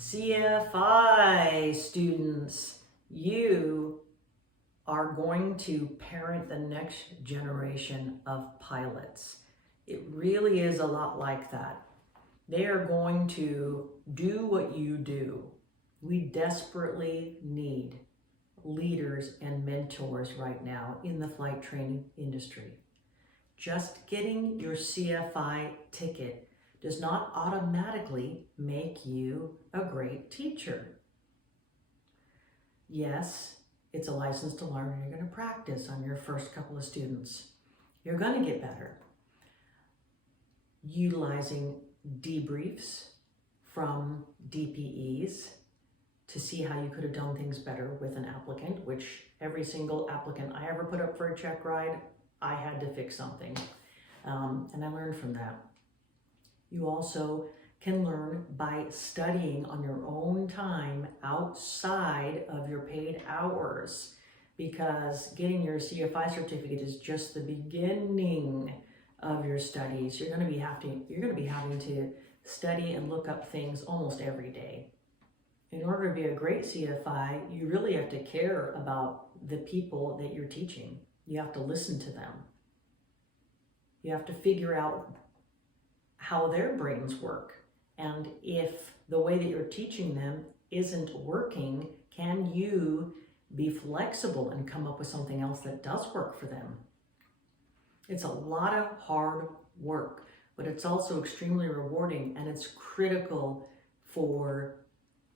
CFI students, you are going to parent the next generation of pilots. It really is a lot like that. They are going to do what you do. We desperately need leaders and mentors right now in the flight training industry. Just getting your CFI ticket does not automatically make you a great teacher. Yes, it's a license to learn, and you're going to practice on your first couple of students. You're going to get better. Utilizing debriefs from DPEs to see how you could have done things better with an applicant, which every single applicant I ever put up for a check ride, I had to fix something. And I learned from that. You also can learn by studying on your own time outside of your paid hours, because getting your CFI certificate is just the beginning of your studies. You're going to be having to study and look up things almost every day. In order to be a great CFI, you really have to care about the people that you're teaching. You have to listen to them. You have to figure out how their brains work. And if the way that you're teaching them isn't working, can you be flexible and come up with something else that does work for them? It's a lot of hard work, but it's also extremely rewarding, and it's critical for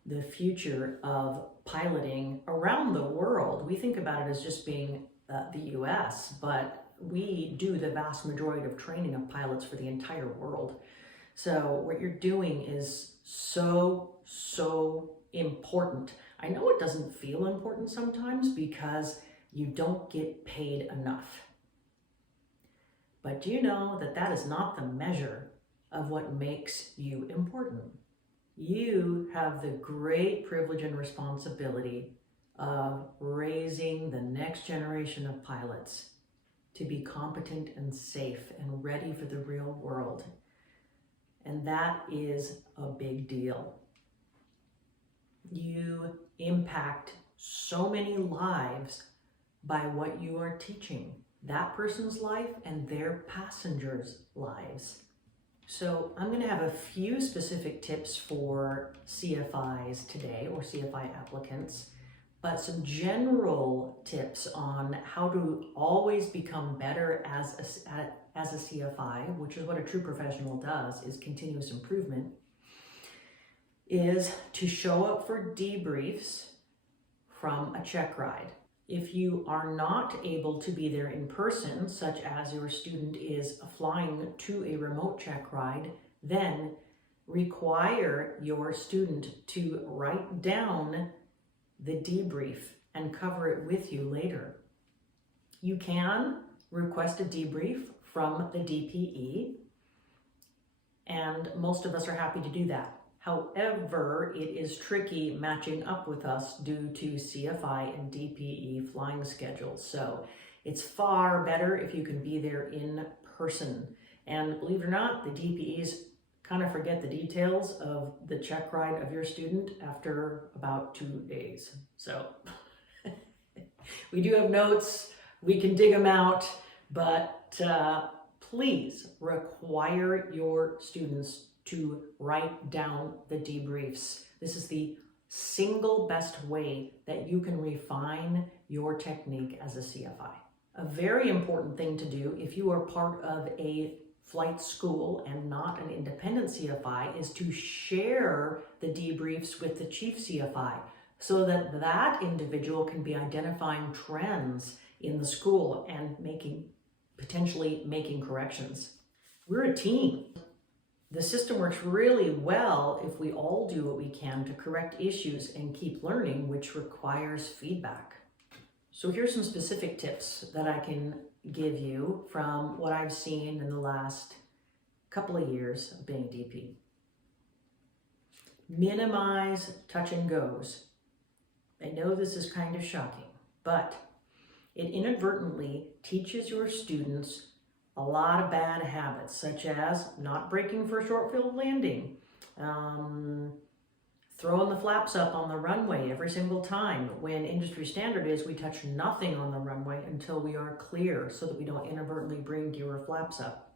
the future of piloting around the world. We think about it as just being the US, but we do the vast majority of training of pilots for the entire world. So what you're doing is so important. I know it doesn't feel important sometimes because you don't get paid enough. But do you know that that is not the measure of what makes you important? You have the great privilege and responsibility of raising the next generation of pilots to be competent and safe and ready for the real world. And that is a big deal. You impact so many lives by what you are teaching, that person's life and their passengers' lives. So I'm going to have a few specific tips for CFIs today, or CFI applicants, but some general tips on how to always become better as a CFI, which is what a true professional does, is continuous improvement, is to show up for debriefs from a check ride. If you are not able to be there in person, such as your student is flying to a remote check ride, then require your student to write down the debrief and cover it with you later. You can request a debrief from the DPE, and most of us are happy to do that. However, it is tricky matching up with us due to CFI and DPE flying schedules. So it's far better if you can be there in person. And believe it or not, the DPEs kind of forget the details of the check ride of your student after about 2 days. So we do have notes, we can dig them out, but please require your students to write down the debriefs. This is the single best way that you can refine your technique as a CFI. A very important thing to do if you are part of a flight school and not an independent CFI is to share the debriefs with the chief CFI so that that individual can be identifying trends in the school and potentially making corrections. We're a team. The system works really well if we all do what we can to correct issues and keep learning, which requires feedback. So here's some specific tips that I can give you from what I've seen in the last couple of years of being a DP. Minimize touch and goes. I know this is kind of shocking, but it inadvertently teaches your students a lot of bad habits, such as not braking for a short field landing, throwing the flaps up on the runway every single time, when industry standard is we touch nothing on the runway until we are clear, so that we don't inadvertently bring gear or flaps up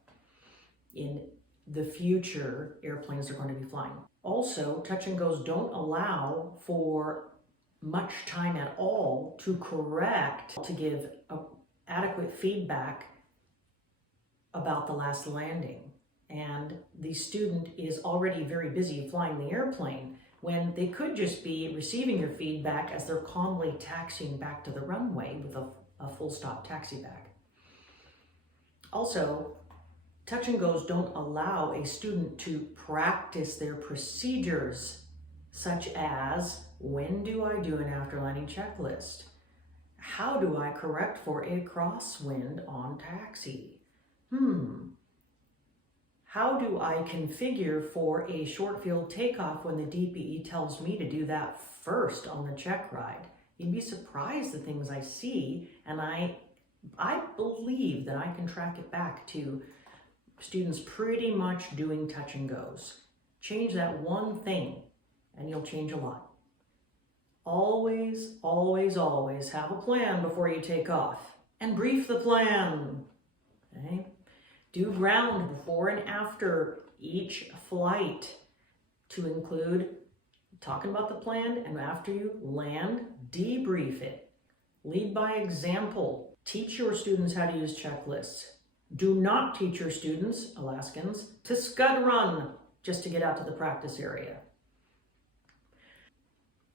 in the future airplanes are going to be flying. Also, touch and goes don't allow for much time at all to correct, to give adequate feedback about the last landing. And the student is already very busy flying the airplane when they could just be receiving your feedback as they're calmly taxiing back to the runway with a full stop taxi back. Also, touch and goes don't allow a student to practice their procedures, such as, when do I do an after landing checklist? How do I correct for a crosswind on taxi? How do I configure for a short field takeoff when the DPE tells me to do that first on the check ride? You'd be surprised the things I see, and I believe that I can track it back to students pretty much doing touch and goes. Change that one thing and you'll change a lot. Always, always, always have a plan before you take off, and brief the plan. Okay? Do ground before and after each flight to include talking about the plan, and after you land, debrief it. Lead by example. Teach your students how to use checklists. Do not teach your students, Alaskans, to scud run just to get out to the practice area.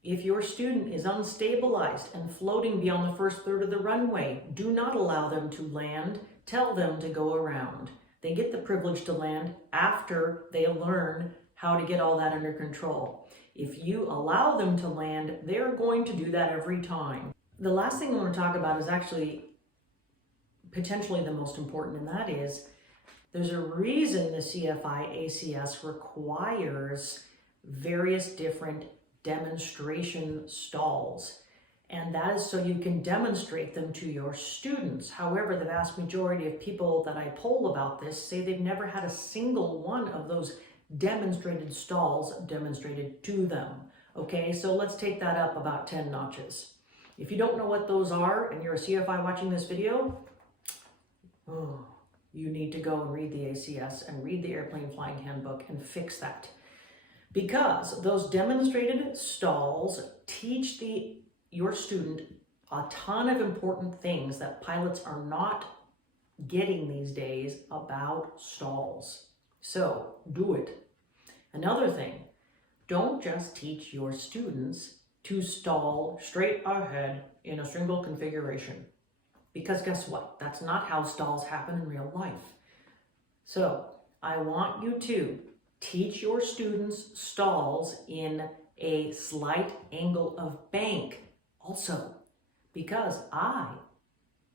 If your student is unstabilized and floating beyond the first third of the runway, do not allow them to land. Tell them to go around. They get the privilege to land after they learn how to get all that under control. If you allow them to land, they're going to do that every time. The last thing I want to talk about is actually potentially the most important, and that is there's a reason the CFI ACS requires various different demonstration stalls, and that is so you can demonstrate them to your students. However, the vast majority of people that I poll about this say they've never had a single one of those demonstrated stalls demonstrated to them. Okay, so let's take that up about 10 notches. If you don't know what those are and you're a CFI watching this video, you need to go and read the ACS and read the Airplane Flying Handbook and fix that. Because those demonstrated stalls teach your student a ton of important things that pilots are not getting these days about stalls. So do it. Another thing, don't just teach your students to stall straight ahead in a single configuration. Because guess what? That's not how stalls happen in real life. So I want you to teach your students stalls in a slight angle of bank also, because I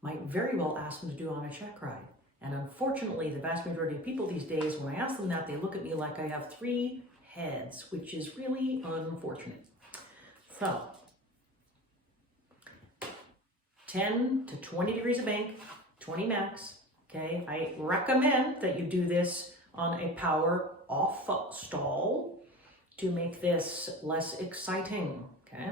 might very well ask them to do on a check ride. And unfortunately, the vast majority of people these days, when I ask them that, they look at me like I have 3 heads, which is really unfortunate. So 10 to 20 degrees of bank, 20 max, okay? I recommend that you do this on a power off stall to make this less exciting, okay?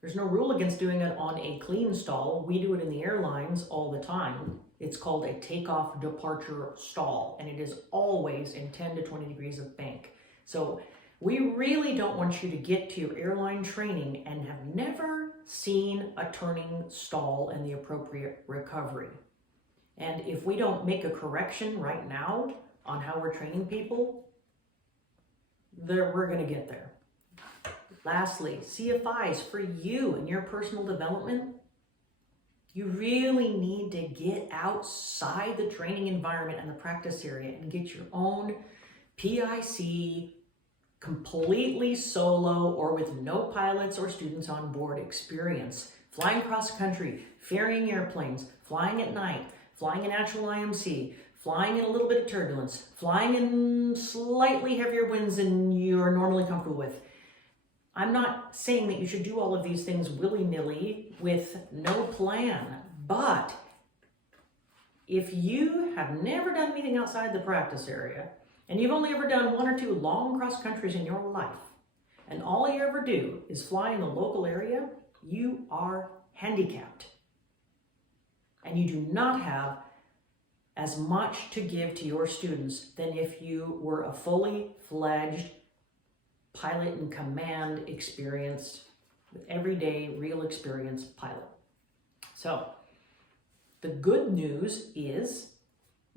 There's no rule against doing it on a clean stall. We do it in the airlines all the time. It's called a takeoff departure stall, and it is always in 10 to 20 degrees of bank. So we really don't want you to get to your airline training and have never seen a turning stall and the appropriate recovery. And if we don't make a correction right now on how we're training people, we're going to get there. Lastly, CFIs for you and your personal development. You really need to get outside the training environment and the practice area and get your own PIC completely solo or with no pilots or students on board experience. Flying cross country, ferrying airplanes, flying at night, flying in actual IMC, flying in a little bit of turbulence, flying in slightly heavier winds than you're normally comfortable with. I'm not saying that you should do all of these things willy-nilly with no plan, but if you have never done anything outside the practice area and you've only ever done 1 or 2 long cross countries in your life, and all you ever do is fly in the local area, you are handicapped. And you do not have as much to give to your students than if you were a fully fledged pilot in command, experienced, with everyday real experience pilot. So the good news is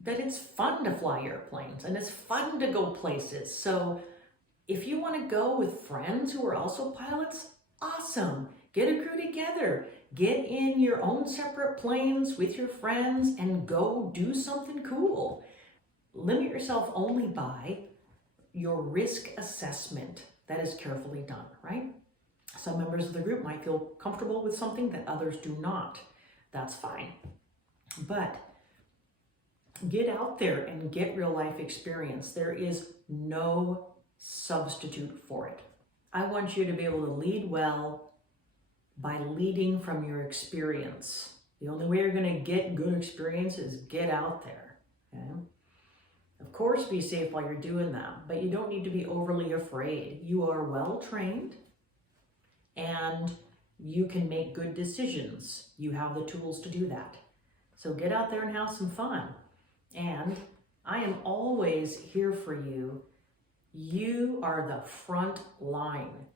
that it's fun to fly airplanes and it's fun to go places. So if you want to go with friends who are also pilots, awesome. Get a crew together. Get in your own separate planes with your friends and go do something cool. Limit yourself only by your risk assessment that is carefully done, right? Some members of the group might feel comfortable with something that others do not. That's fine. But get out there and get real life experience. There is no substitute for it. I want you to be able to lead well by leading from your experience. The only way you're going to get good experience is get out there. Okay? Of course, be safe while you're doing that, but you don't need to be overly afraid. You are well trained and you can make good decisions. You have the tools to do that. So get out there and have some fun. And I am always here for you. You are the front line.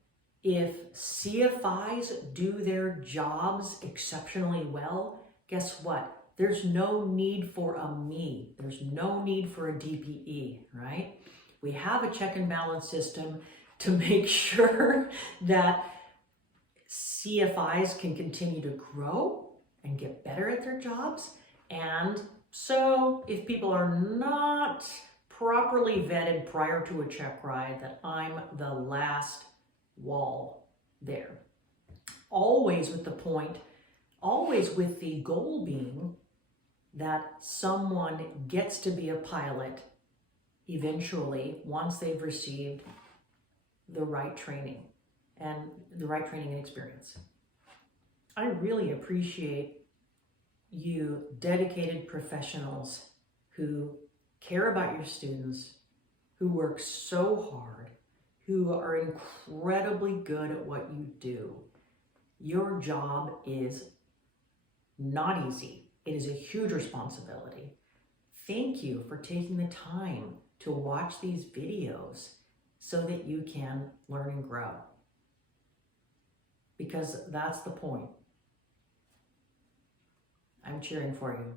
If CFIs do their jobs exceptionally well, guess what? There's no need for a me. There's no need for a DPE, right? We have a check and balance system to make sure that CFIs can continue to grow and get better at their jobs. And so if people are not properly vetted prior to a check ride, that I'm the last wall there. Always with the point, always with the goal being that someone gets to be a pilot eventually once they've received the right training and experience. I really appreciate you dedicated professionals who care about your students, who work so hard, who are incredibly good at what you do. Your job is not easy. It is a huge responsibility. Thank you for taking the time to watch these videos so that you can learn and grow. Because that's the point. I'm cheering for you.